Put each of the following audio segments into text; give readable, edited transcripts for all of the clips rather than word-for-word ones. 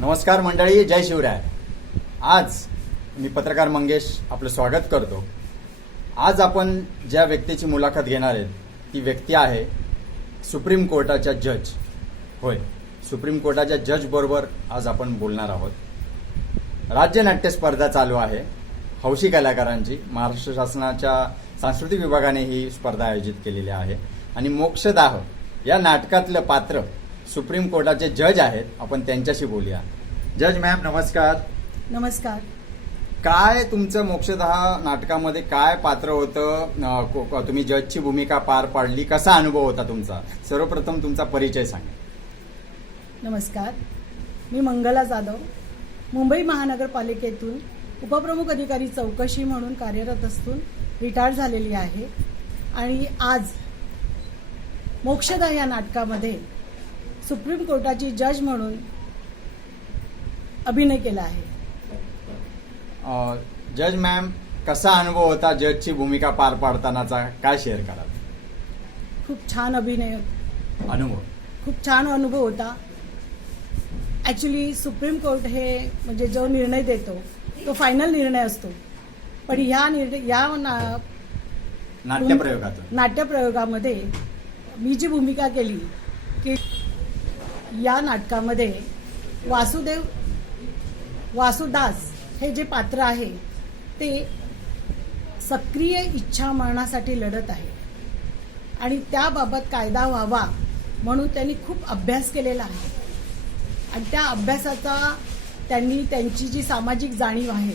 नमस्कार मंडळी, जय शिवराय। आज मी पत्रकार मंगेश आपलं स्वागत करतो। आज आपण ज्या व्यक्तीची मुलाखत घेणार आहेत ती व्यक्ती आहे सुप्रीम कोर्टाच्या जज। होय, सुप्रीम कोर्टाच्या जज बरोबर आज आपण बोलणार आहोत। राज्य नाट्य स्पर्धा चालू आहे हौशी कलाकारांची। महाराष्ट्र शासनाच्या सांस्कृतिक विभागाने ही स्पर्धा आयोजित केलेली आहे आणि मोक्षदाह या नाटकातलं पात्र सुप्रीम कोर्टाचे जज आहेत। आपण त्यांच्याशी बोलूया। जज मॅम नमस्कार। नमस्कार। काय तुमचं मोक्षदाह नाटकामध्ये काय पात्र होतं? तुम्ही जजची भूमिका पार पाडली, कसा अनुभव होता तुमचा? सर्वप्रथम तुमचा परिचय सांगा। नमस्कार, मी मंगला जाधव, मुंबई महानगरपालिकेतून उपप्रमुख अधिकारी चौकशी म्हणून कार्यरत असून रिटायर झालेली आहे आणि आज मोक्षदाह या नाटकामध्ये सुप्रीम कोर्टाची जज म्हणून अभिनय केला आहे। जज मॅम, कसा अनुभव होता जजची भूमिका पार पाडतानाचा? काय शेअर कराल? खूप छान अनुभव खूप छान अनुभव होता। ॲक्च्युली सुप्रीम कोर्ट हे म्हणजे जो निर्णय देतो तो फायनल निर्णय असतो, पण या नाट्यप्रयोगामध्ये मी जी भूमिका केली की या नाटकामध्ये वासुदास हे जे पात्र आहे ते सक्रिय इच्छा मरणासाठी लढत आहे आणि त्याबाबत कायदा व्हावा म्हणून त्यांनी खूप अभ्यास केलेला आहे आणि त्या अभ्यासाचा त्यांची जी सामाजिक जाणीव आहे,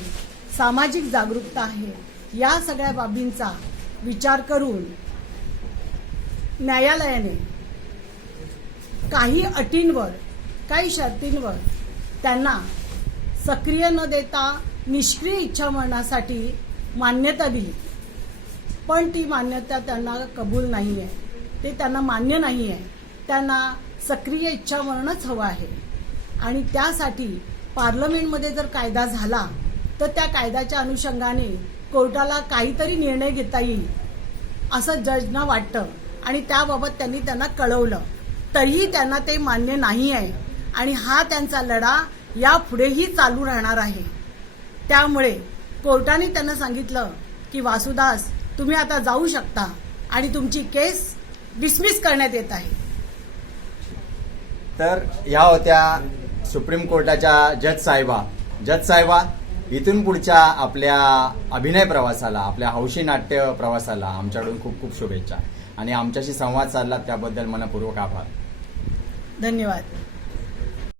सामाजिक जागरूकता आहे, या सगळ्या बाबींचा विचार करून न्यायालयाने काही अटींवर, काही शर्तींवर त्यांना सक्रिय न देता निष्क्रिय इच्छा मरणासाठी मान्यता दिली, पण ती मान्यता त्यांना कबूल नाही आहे, ते त्यांना मान्य नाही आहे। त्यांना सक्रिय इच्छा मरणच हवं आहे आणि त्यासाठी पार्लमेंटमध्ये जर कायदा झाला तर त्या कायद्याच्या अनुषंगाने कोर्टाला काहीतरी निर्णय घेता येईल असं जजना वाटतं आणि त्याबाबत त्यांना कळवलं, तरीही त्यांना ते मान्य नाही आहे आणि हा त्यांचा लढा यापुढेही चालू राहणार आहे। त्यामुळे कोर्टाने त्यांना सांगितलं की वासुदास, तुम्ही आता जाऊ शकता आणि तुमची केस डिसमिस करण्यात येत आहे। तर ह्या होत्या सुप्रीम कोर्टाच्या जज साहेबा। इथून पुढच्या आपल्या अभिनय प्रवासाला, आपल्या हौशी नाट्य प्रवासाला आमच्याकडून खूप खूप शुभेच्छा आणि आमच्याशी संवाद साधला त्याबद्दल मनपूर्वक आभार। धन्यवाद।